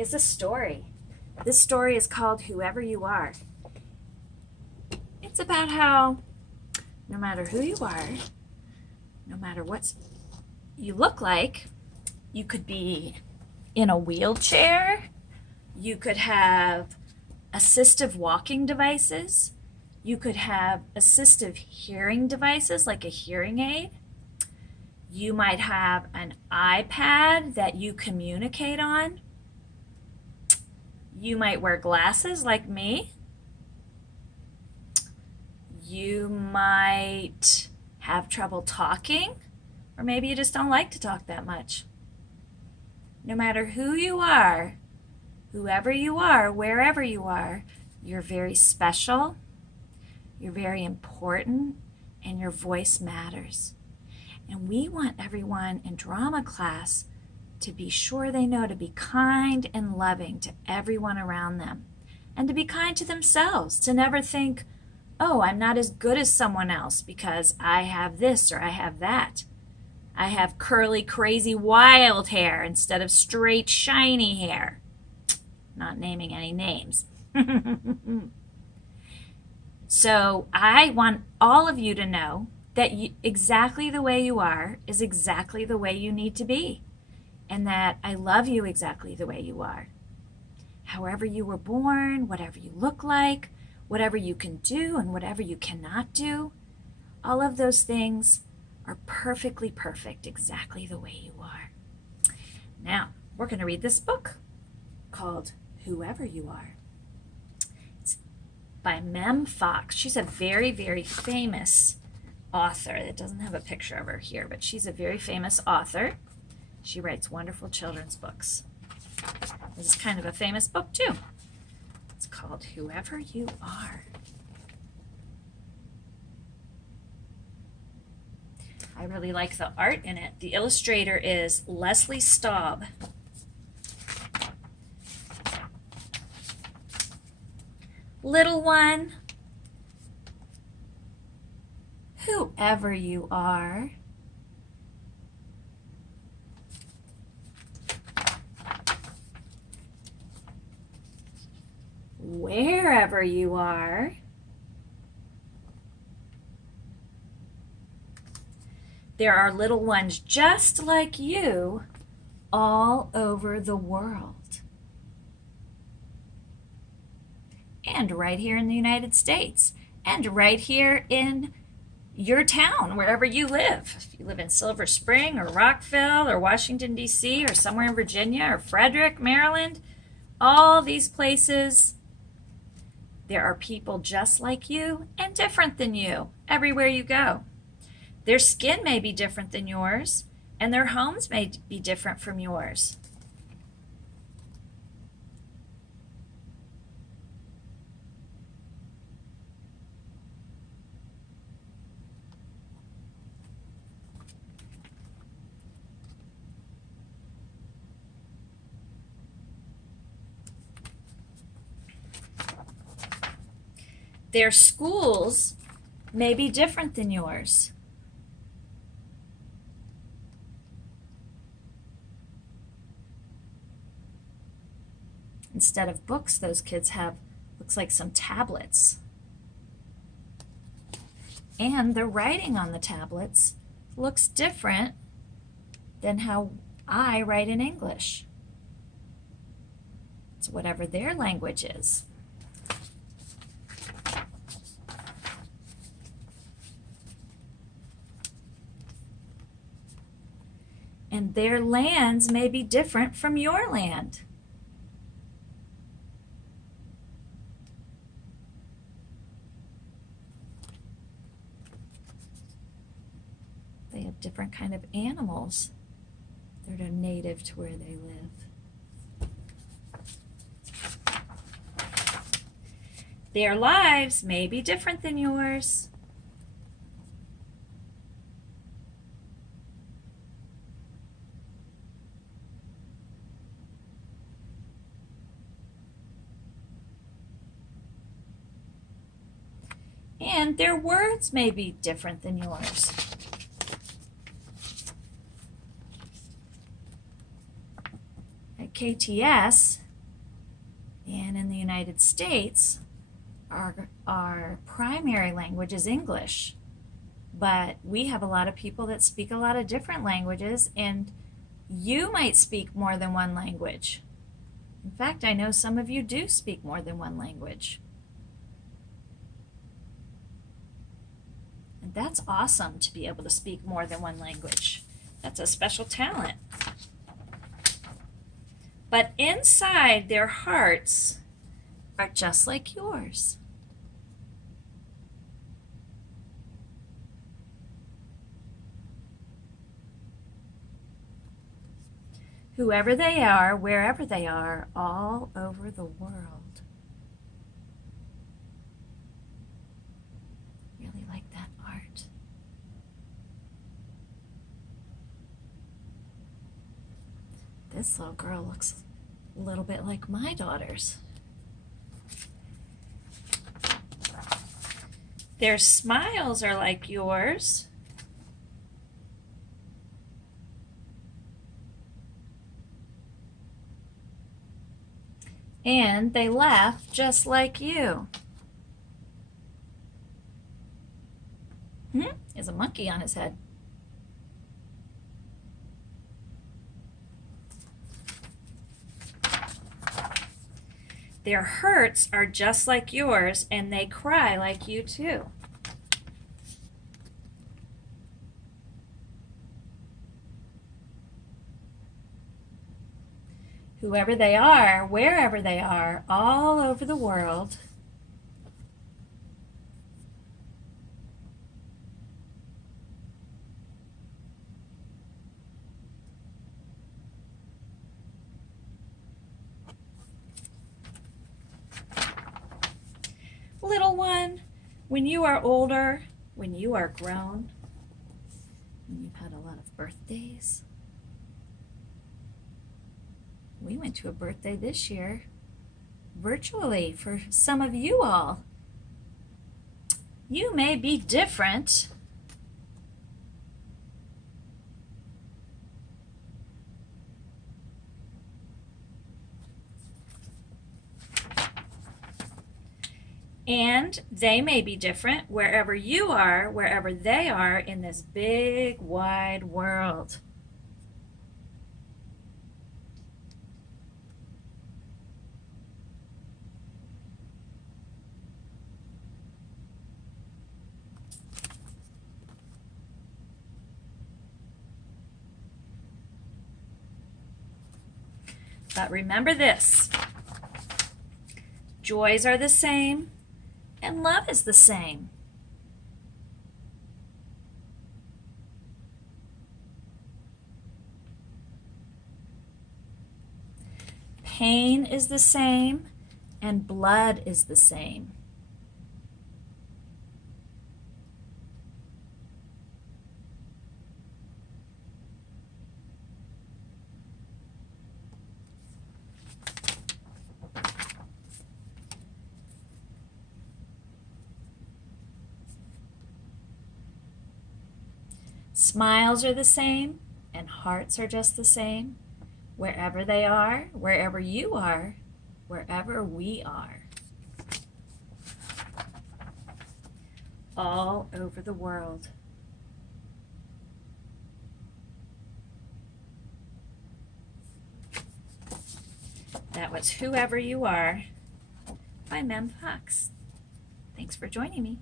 is a story. This story is called Whoever You Are. It's about how no matter who you are, no matter what you look like, you could be in a wheelchair, you could have assistive walking devices, you could have assistive hearing devices like a hearing aid. You might have an iPad that you communicate on. You might wear glasses like me. You might have trouble talking, or maybe you just don't like to talk that much. No matter who you are, whoever you are, wherever you are, you're very special, you're very important, and your voice matters. And we want everyone in drama class to be sure they know to be kind and loving to everyone around them, and to be kind to themselves, to never think, oh, I'm not as good as someone else because I have this or I have that. I have curly, crazy, wild hair instead of straight, shiny hair. Not naming any names. So I want all of you to know that exactly the way you are is exactly the way you need to be, and that I love you exactly the way you are. However you were born, whatever you look like, whatever you can do and whatever you cannot do, all of those things are perfectly perfect, exactly the way you are. Now, we're going to read this book called Whoever You Are. It's by Mem Fox. She's a very, very famous author. It doesn't have a picture of her here, but she's a very famous author. She writes wonderful children's books. This is kind of a famous book, too. It's called Whoever You Are. I really like the art in it. The illustrator is Leslie Staub. Little one, whoever you are, wherever you are, there are little ones just like you all over the world. And right here in the United States, and right here in your town, wherever you live. If you live in Silver Spring or Rockville or Washington, D.C., or somewhere in Virginia or Frederick, Maryland, all these places, there are people just like you and different than you everywhere you go. Their skin may be different than yours, and their homes may be different from yours. Their schools may be different than yours. Instead of books, those kids have, looks like some tablets. And the writing on the tablets looks different than how I write in English. It's whatever their language is. And their lands may be different from your land. They have different kind of animals that are native to where they live. Their lives may be different than yours. And their words may be different than yours. At KTS, And in the United States, our primary language is English. But we have a lot of people that speak a lot of different languages, and you might speak more than one language. In fact, I know some of you do speak more than one language. And that's awesome to be able to speak more than one language. That's a special talent. But inside their hearts are just like yours. Whoever they are, wherever they are, all over the world. Really like that art. This little girl looks a little bit like my daughters. Their smiles are like yours. And they laugh just like you. There's a monkey on his head. Their hurts are just like yours, and they cry like you too. Whoever they are, wherever they are, all over the world. Little one, when you are older, when you are grown, when you've had a lot of birthdays. We went to a birthday this year, virtually, for some of you all. You may be different. And they may be different wherever you are, wherever they are in this big, wide world. But remember this, joys are the same and love is the same. Pain is the same and blood is the same. Smiles are the same, and hearts are just the same, wherever they are, wherever you are, wherever we are. All over the world. That was Whoever You Are by Mem Fox. Thanks for joining me.